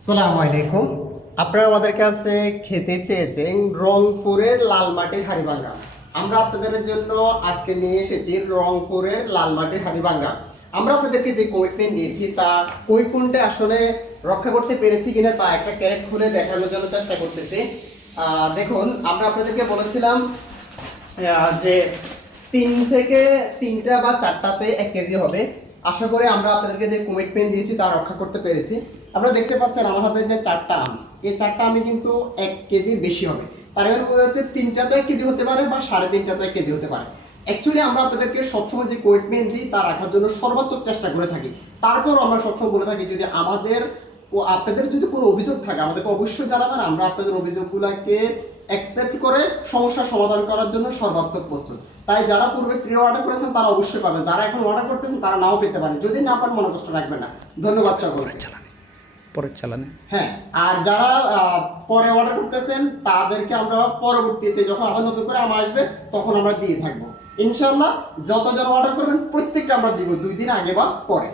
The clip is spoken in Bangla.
আসসালামু আলাইকুম। আপনারা আমাদের কাছে খেতে চেয়েছেন রংপুরের লাল মাটির হাড়িভাঙ্গা। আমরা আপনাদের জন্য আজকে নিয়ে এসেছি রংপুরের লাল মাটির হাড়িভাঙ্গা। আমরা আপনাদেরকে যে কমিটমেন্ট দিয়েছি তা কমিটমেন্টে আসলে রক্ষা করতে পেরেছি কিনা তা একটা ক্যারেট খুলে দেখানোর জন্য চেষ্টা করতেছি। দেখুন, আমরা আপনাদেরকে বলেছিলাম যে 3 থেকে 3টা বা 4টাতে 1 কেজি হবে। আশা করি আমরা আপনাদেরকে যে কমিটমেন্ট দিয়েছি তা রক্ষা করতে পেরেছি। আপনারা দেখতে পাচ্ছেন আমার হাতে যে 4টা আম, এই 4টা আমে কিন্তু 1 কেজির বেশি হবে। তার মানে বোঝা যাচ্ছে 3টাতে 1 কেজি হতে পারে বা 3.5টাতে 1 কেজি হতে পারে। অ্যাকচুয়ালি আমরা আপনাদেরকে সবসময় যে কমিটমেন্ট দিই তা রাখার জন্য সর্বাত্মক চেষ্টা করে থাকি। তারপর আমরা সবসময় বলে থাকি যদি আপনাদের যদি কোনো অভিযোগ থাকে আমাদেরকে অবশ্যই জানাবেন। আমরা আপনাদের অভিযোগগুলোকে অ্যাকসেপ্ট করে সমস্যার সমাধান করার জন্য সর্বাত্মক প্রস্তুত। তাই যারা পূর্বে ফ্রি অর্ডার করেছেন তারা অবশ্যই পাবেন, যারা এখন অর্ডার করতেছেন তারা নাও পেতে পারেন। যদি না পান মনে কষ্ট রাখবেন না। ধন্যবাদ সকলকে। পরের চালানে হ্যাঁ, আর যারা পরে অর্ডার করতেছেন তাদেরকে আমরা পরবর্তীতে যখন আবার নতুন করে আম আসবে তখন আমরা দিয়ে থাকবো ইনশাআল্লাহ। যতজন অর্ডার করবেন প্রত্যেকটা আমরা দিব 2 দিন আগে বা পরে।